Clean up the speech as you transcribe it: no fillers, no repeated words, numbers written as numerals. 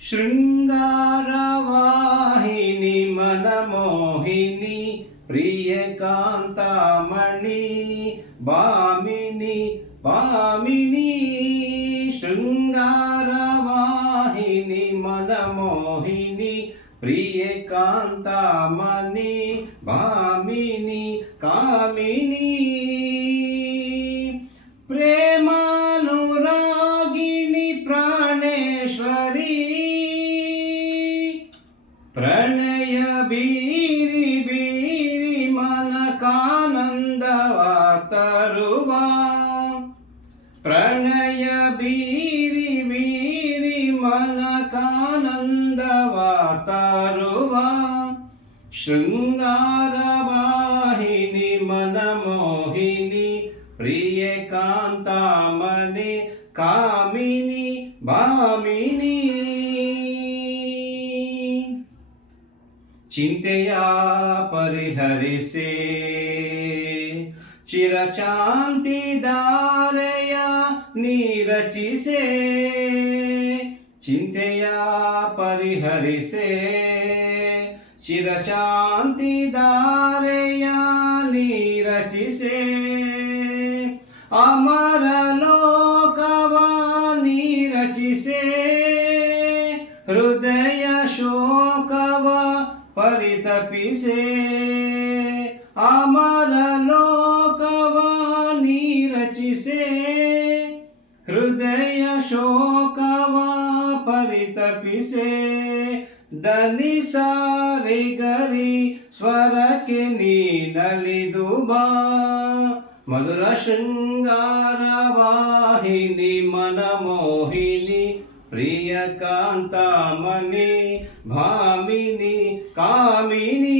శృంగారవాహిని మనమోహిని ప్రియకాంతమణి భామిని భామిని శృంగారవాహిని మనమోహిని ప్రియకాంతమణి భామిని కామిని ప్రేమానురాగిణి ప్రాణేశ్వరి ప్రణయ బీరి బీరి మనకానందవ తరువా ప్రణయ బీరి బీరి మనకానందవ తరువా శృంగారవాహిని మనమోహిని ప్రియకాంతమణి కామిని భామిని ಚಿಂತೆಯ ಪರಿಹರಿಸೆ ಚಿರಚಾಂತಿ ದಾರೆಯ ನೀರಚಿಸೆ ಚಿಂತೆಯ ಪರಿಹರಿಸೆ ಚಿರಚಾಂತಿ ದಾರೆಯ ನೀರಚಿಸೆ ಅಮರ ಲೋಕವ ನೀರಚಿಸೆ ಹೃದಯ ಶೋಕವ ಪರಿತಪಿಸೆ ಅಮರ ಲೋಕವ ನೀರಚಿಸೆ ಹೃದಯ ಶೋಕವ ಪರಿತಪಿಸೆ ದನಿ ಸಾರಿ ಗರಿ ಸ್ವರಕ್ಕೆ ನೀನಲಿದು ಬಾ ಮಧುರ ಶೃಂಗಾರವಾಹಿನಿ ಮನಮೋಹಿನಿ ಪ್ರಿಯಕಾಂತಮಣಿ ಭಾಮಿನಿ ಕಾಮಿನಿ